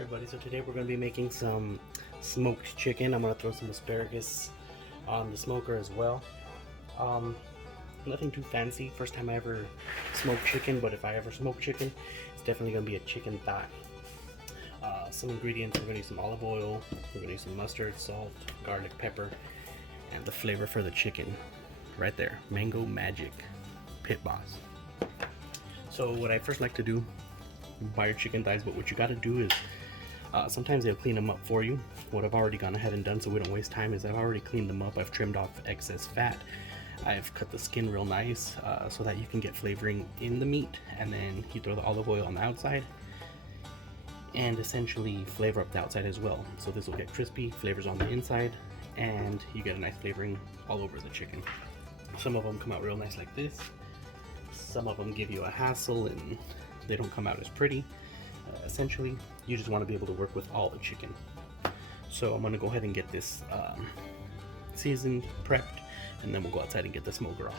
everybody, so today we're going to be making some smoked chicken. I'm going to throw some asparagus on the smoker as well. Nothing too fancy, first time I ever smoked chicken, but if I ever smoke chicken, it's definitely going to be a chicken thigh. Some ingredients: we're going to use some olive oil, we're going to use some mustard, salt, garlic, pepper, and the flavor for the chicken right there, Mango Magic Pit Boss. So what I first like to do, buy your chicken thighs, but what you got to do is sometimes they'll clean them up for you. What I've already gone ahead and done so we don't waste time is I've already cleaned them up. I've trimmed off excess fat. I've cut the skin real nice so that you can get flavoring in the meat, and then you throw the olive oil on the outside and essentially flavor up the outside as well. So this will get crispy, flavors on the inside, and you get a nice flavoring all over the chicken. Some of them come out real nice like this. Some of them give you a hassle and they don't come out as pretty. Essentially, you just want to be able to work with all the chicken. So I'm going to go ahead and get this seasoned, prepped, and then we'll go outside and get the smoker on.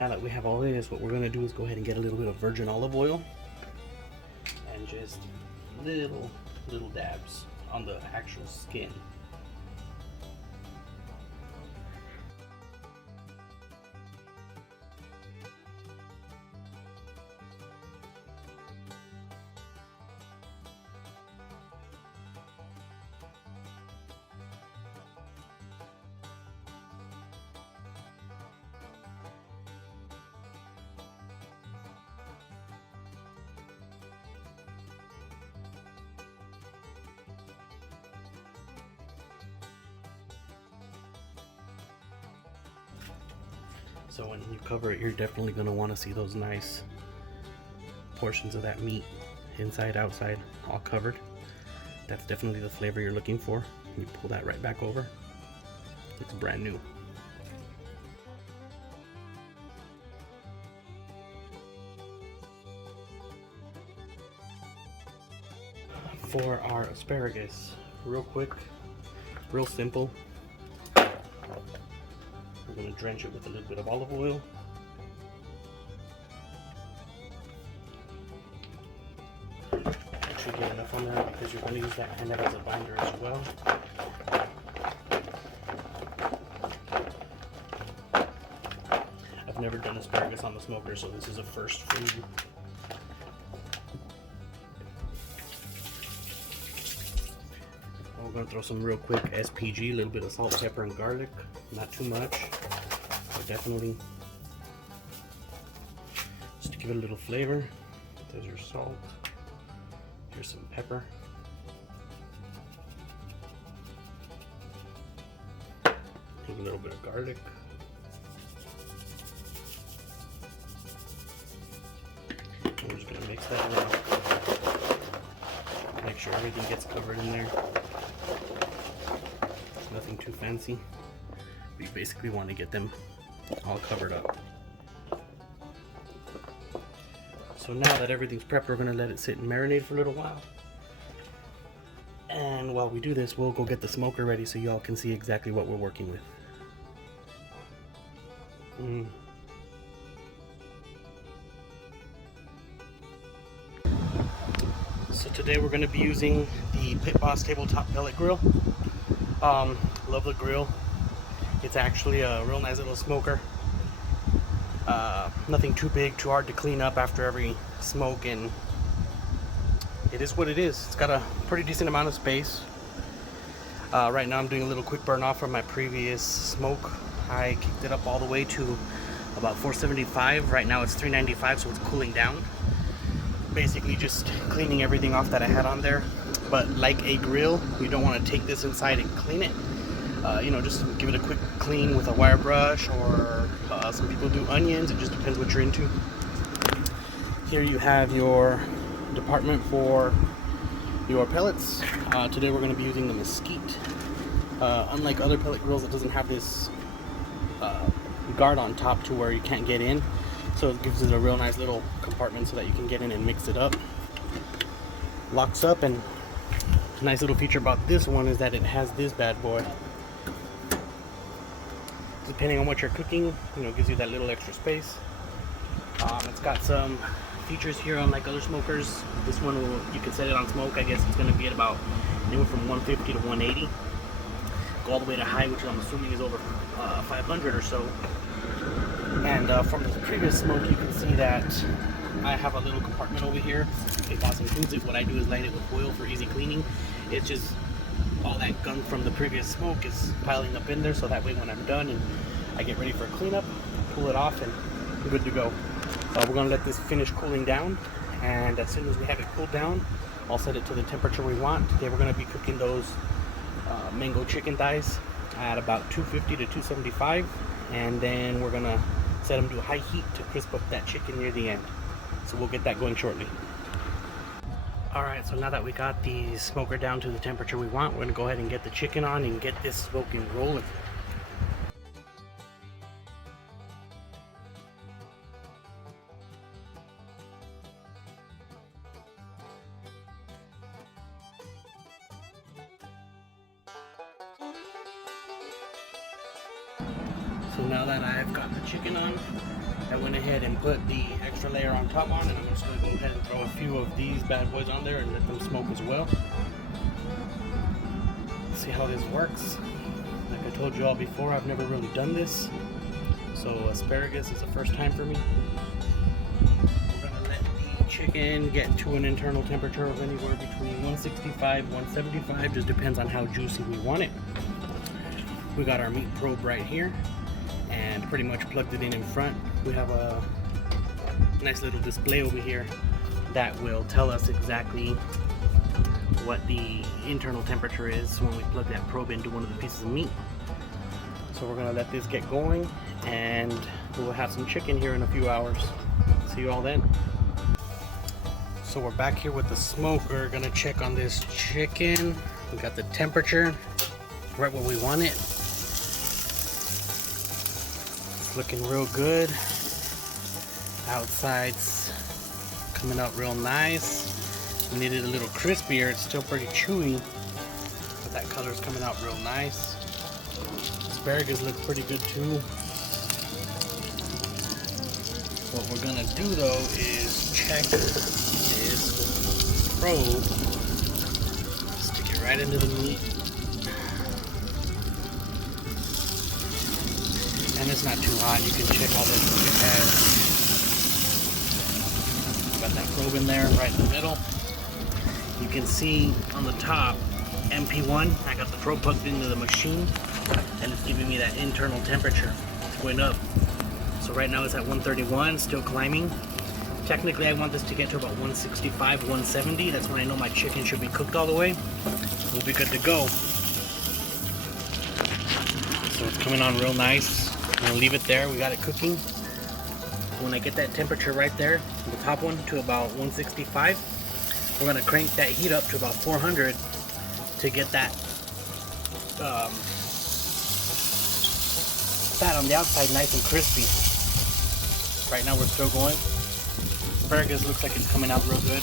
Now that we have all this, what we're going to do is go ahead and get a little bit of virgin olive oil and just little dabs on the actual skin. So when you cover it, you're definitely going to want to see those nice portions of that meat, inside, outside, all covered. That's definitely the flavor you're looking for. You pull that right back over. It's brand new. For our asparagus, real quick, real simple. We're going to drench it with a little bit of olive oil. Make sure you get enough on there because you're going to use that kind of as a binder as well. I've never done asparagus on the smoker, so this is a first for me. We're going to throw some real quick SPG, a little bit of salt, pepper, and garlic. Not too much, but definitely just to give it a little flavor. There's your salt. Here's some pepper. Take a little bit of garlic. And we're just going to mix that around. sure everything gets covered in there. Nothing too fancy. We basically want to get them all covered up. So now that everything's prepped, we're going to let it sit and marinate for a little while. And while we do this, we'll go get the smoker ready so y'all can see exactly what we're working with. So today we're going to be using the Pit Boss tabletop pellet grill. Love the grill. It's actually a real nice little smoker. Nothing too big, too hard to clean up after every smoke, and it is what it is. It's got a pretty decent amount of space. Right now I'm doing a little quick burn off from my previous smoke. I kicked it up all the way to about 475. Right now it's 395, so it's cooling down. Basically just cleaning everything off that I had on there. But like a grill, you don't want to take this inside and clean it. You know, just give it a quick clean with a wire brush, or some people do onions. It just depends what you're into. Here you have your department for your pellets. Today we're going to be using the Mesquite. Unlike other pellet grills, it doesn't have this guard on top to where you can't get in. So it gives it a real nice little compartment so that you can get in and mix it up. Locks up, and a nice little feature about this one is that it has this bad boy. Depending on what you're cooking, you know, it gives you that little extra space. It's got some features here unlike other smokers. This one, you can set it on smoke. I guess it's going to be at about anywhere from 150 to 180. Go all the way to high, which I'm assuming is over 500 or so. And from the previous smoke, you can see that I have a little compartment over here. Pit Boss includes it. What I do is light it with oil for easy cleaning. It's just all that gunk from the previous smoke is piling up in there, so that way when I'm done and I get ready for a cleanup, pull it off and I'm good to go. We're going to let this finish cooling down, and as soon as we have it cooled down, I'll set it to the temperature we want. Today we're going to be cooking those mango chicken thighs at about 250 to 275, and then we're going to set them to a high heat to crisp up that chicken near the end. So we'll get that going shortly. Alright, so now that we got the smoker down to the temperature we want, we're going to go ahead and get the chicken on and get this smoking rolling. So now that I've got the chicken on, I went ahead and put the extra layer on top on, and I'm just going to go ahead and throw a few of these bad boys on there and let them smoke as well. See how this works. Like I told you all before, I've never really done this, so asparagus is the first time for me. We're going to let the chicken get to an internal temperature of anywhere between 165 175, just depends on how juicy we want it. We got our meat probe right here, and pretty much plugged it in front. We have a nice little display over here that will tell us exactly what the internal temperature is when we plug that probe into one of the pieces of meat. So we're going to let this get going, and we'll have some chicken here in a few hours. See you all then. So we're back here with the smoker, going to check on this chicken. We got the temperature right where we want it. Looking real good. Outside's coming out real nice. We need it a little crispier. It's still pretty chewy, but that color's coming out real nice. Asparagus look pretty good too. What we're gonna do though is check this probe. Stick it right into the meat. And it's not too hot. You can check all this with your head. Got that probe in there right in the middle. You can see on the top MP1. I got the probe plugged into the machine, and it's giving me that internal temperature. It's going up. So right now it's at 131, still climbing. Technically I want this to get to about 165, 170. That's when I know my chicken should be cooked all the way. We'll be good to go. So it's coming on real nice. I'm gonna leave it there. We got it cooking. When I get that temperature right there, the top one, to about 165, We're gonna crank that heat up to about 400 to get that fat on the outside nice and crispy. Right now we're still going. Asparagus looks like it's coming out real good.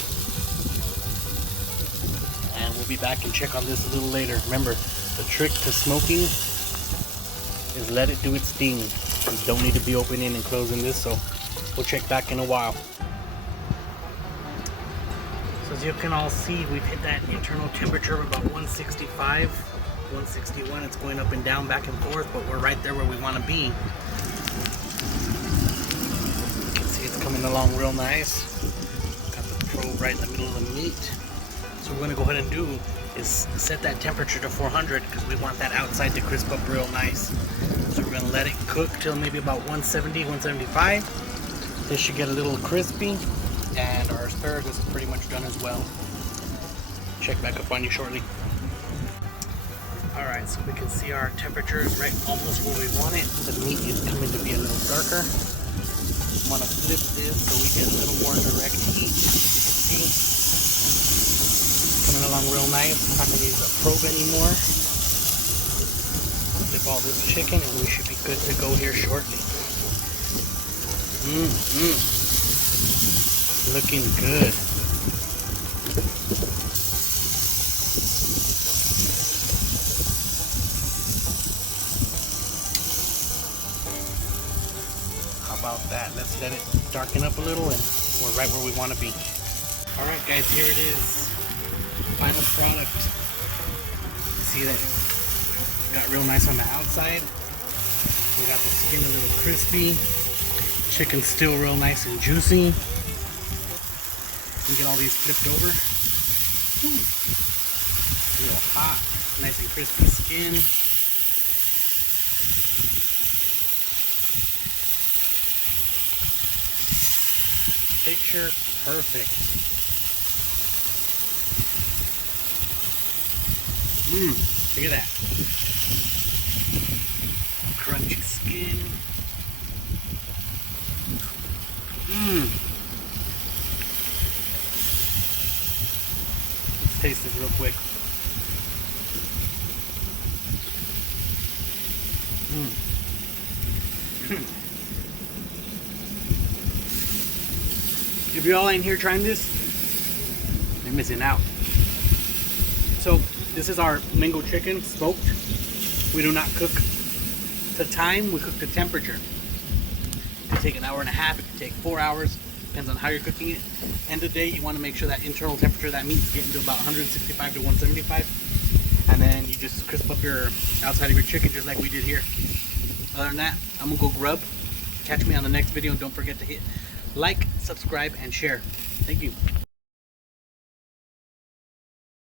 And we'll be back and check on this a little later. Remember, the trick to smoking is let it do its thing. You don't need to be opening and closing this, so we'll check back in a while. So as you can all see, we've hit that internal temperature of about 165, 161. It's going up and down, back and forth, but we're right there where we want to be. You can see it's coming along real nice. Got the probe right in the middle of the meat. So what we're going to go ahead and do is set that temperature to 400 because we want that outside to crisp up real nice. So we're going to let it cook till maybe about 170, 175. This should get a little crispy, and our asparagus is pretty much done as well. Check back up on you shortly. Alright, so we can see our temperature is right almost where we want it. The meat is coming to be a little darker. I want to flip this so we get a little more direct heat. You can see coming along real nice. I'm not going to use a probe anymore. Flip all this chicken and we should be good to go here shortly. Looking good. How about that? Let's let it darken up a little and we're right where we want to be. Alright guys, here it is. Final product. See that got real nice on the outside. We got the skin a little crispy. Chicken's still real nice and juicy. And get all these flipped over. A little hot, nice and crispy skin. Picture perfect. Look at that. Crunchy skin. Let's taste this real quick. If y'all ain't here trying this, you're missing out. So this is our mango chicken smoked. We do not cook to time, we cook to temperature. It could take an hour and a half, it could take 4 hours, depends on how you're cooking it. End of the day, you want to make sure that internal temperature of that meat is getting to about 165 to 175. And then you just crisp up your outside of your chicken just like we did here. Other than that, I'm gonna go grub. Catch me on the next video, and don't forget to hit like, subscribe, and share. Thank you.